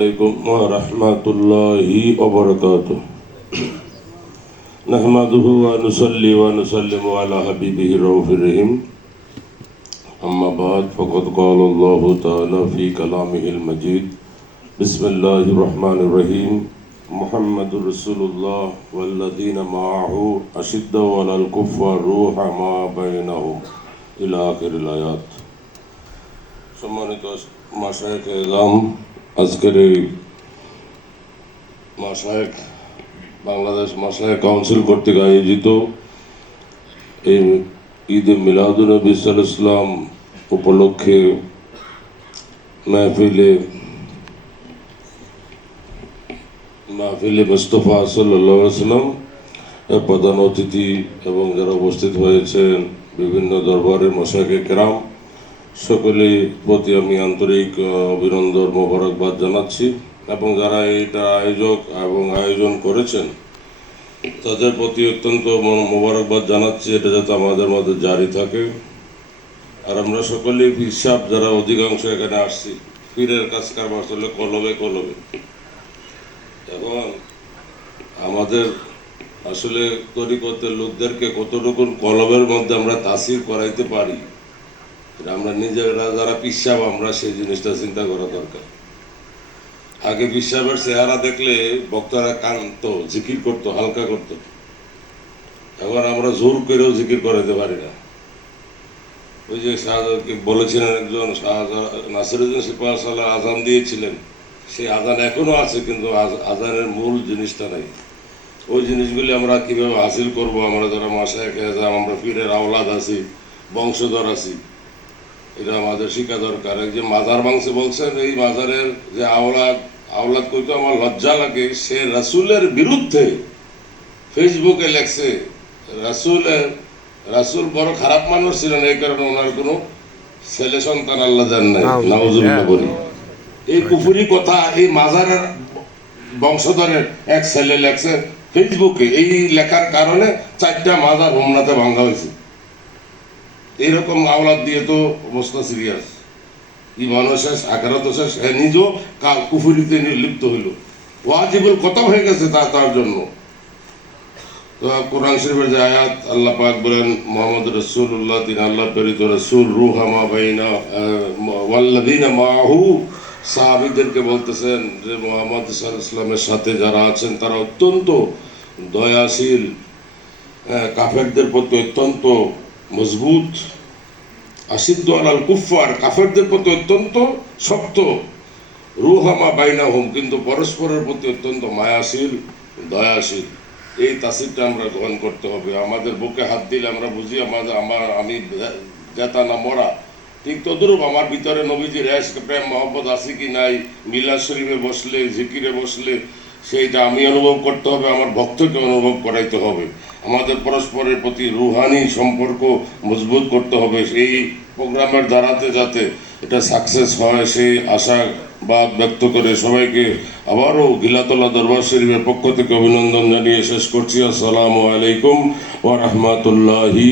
عليكم ورحمة الله وبركاته نحمده ونصلي ونسلم على حبيبه الرؤوف الرحيم أما بعد فقد قال الله تعالى في كلامه المجيد بسم الله الرحمن الرحيم محمد رسول الله والذين معه أشد على الكفار روح ما بينهم إلى آخر الآيات সম্মানিত মাসায়েক এলাম আজকের এই মাসায়েক বাংলাদেশ মাসায়েক কাউন্সিল কর্তৃক আয়োজিত এই ঈদ মিলাদুলনবী ইসলাম উপলক্ষে মাহফিলে মাহফিলে মুস্তফা সাল্লাম প্রধান অতিথি এবং যারা উপস্থিত হয়েছেন বিভিন্ন দরবারের মশাকে কেরাম সকলের প্রতি আমি আন্তরিক অভিনন্দন, মোবারকবাদ জানাচ্ছি। এবং যারা এইটা আয়োজক এবং আয়োজন করেছেন, তাদের প্রতি অত্যন্ত মোবারকবাদ জানাচ্ছি। এটা যাতে আমাদের মধ্যে জারি থাকে। আর আমরা সকলেই হিসাব, যারা অধিকাংশ এখানে আসছি, পীরের কাজ কারবার চলে কলবে কলবে এবং আমাদের আসলে তরিকতের লোকদেরকে কতটুকু কলবের মধ্যে আমরা তাসির করাইতে পারি এটা আমরা নিজেরা যারা পিসাব, আমরা সেই জিনিসটা চিন্তা করা দরকার। আগে পিসাবের চেহারা দেখলে বক্তারা কান্ত জিকির করতো, হালকা করতো। এখন আমরা জোর করেও জিকির করাতে পারি না। ওই যে শাহজাহানকে বলেছিলেন একজন শাহজাহান নাসিরুদ্দিন সিপাহ সাল্লাহ আজান দিয়েছিলেন। সেই আজান এখনও আছে, কিন্তু আজানের মূল জিনিসটা নাই। ওই জিনিসগুলি আমরা কীভাবে হাসিল করব? আমরা যারা মাসায় খেয়েছিলাম আমরা পীরের আওলাদ আছি, বংশধর আছি। এটা আমাদের শিক্ষা দরকার। এই যে মাজার মাংসে বলছেন এই মাজারের যে আওলাদ আওলাদ কইতো আমার লজ্জা লাগে সে রাসূলের বিরুদ্ধে ফেসবুকে লেখছে রাসূলের রাসূল বড় খারাপ মানুষ ছিলেন এই কারণে ওনার কোনো ছেলে সন্তান আল্লাহ দেন নাই। নাউজুবিল্লাহ বলি। এই কুফুরি কথা এই মাজারের বংশধরের এক ছেলে লেখছে ফেসবুকে এই লেখার কারণে চারটা মাজার হোমনাতে ভাঙ্গা হয়েছে। এইরকম আওলাদ দিয়ে তো অবস্থা সিরিয়াস ইমানও শেষ আকারত শেষ হ্যাঁ নিজেও কুফুরিতে লিপ্ত হইল। ওয়াজিবুল কত হয়ে গেছে তা তার জন্য। তো কোরআন শরীফের যে আয়াত আল্লাহ পাক বলেন মোহাম্মদ রসুল্লাহ তিনি আল্লাহ প্রেরিত রসুল রুহামা বাইনা ওয়াল্লাদিনা মাহু সাহাবিদেরকে বলতেছেন যে মোহাম্মদ ইসলামের সাথে যারা আছেন তারা অত্যন্ত দয়াশীল। হ্যাঁ, কাফেরদের প্রতি অত্যন্ত মজবুত, আসিদ্দ আলাল কুফার কাফেরদের প্রতি অত্যন্ত শক্ত। রুহামা বাইনা হোম কিন্তু পরস্পরের প্রতি অত্যন্ত মায়াশীল, দয়াশীল। এই তাসিরটা আমরা গ্রহণ করতে হবে। আমাদের বুকে হাত দিলে আমরা বুঝি আমাদের, আমার, আমি জেতা না মরা। ঠিক তদ্রুপ আমার ভিতরে নবীজির রেশ প্রেম, মহব্বত আছে কি নাই? মিলা শরীফে বসলে, জিকিরে বসলে, সেইটা আমি অনুভব করতে হবে, আমার ভক্তকে অনুভব করাইতে হবে। আমাদের পরস্পরের প্রতি রুহানি সম্পর্ক মজবুত করতে হবে। এই প্রোগ্রামের দ্বারাতে যাতে এটা সাকসেস হয়, সেই আশা বা ব্যক্ত করে সবাইকে আবারও গিলাতলা দরবার শরীফের পক্ষ থেকে অভিনন্দন জানিয়ে শেষ করছি। আসসালামু আলাইকুম ওয়া রাহমাতুল্লাহি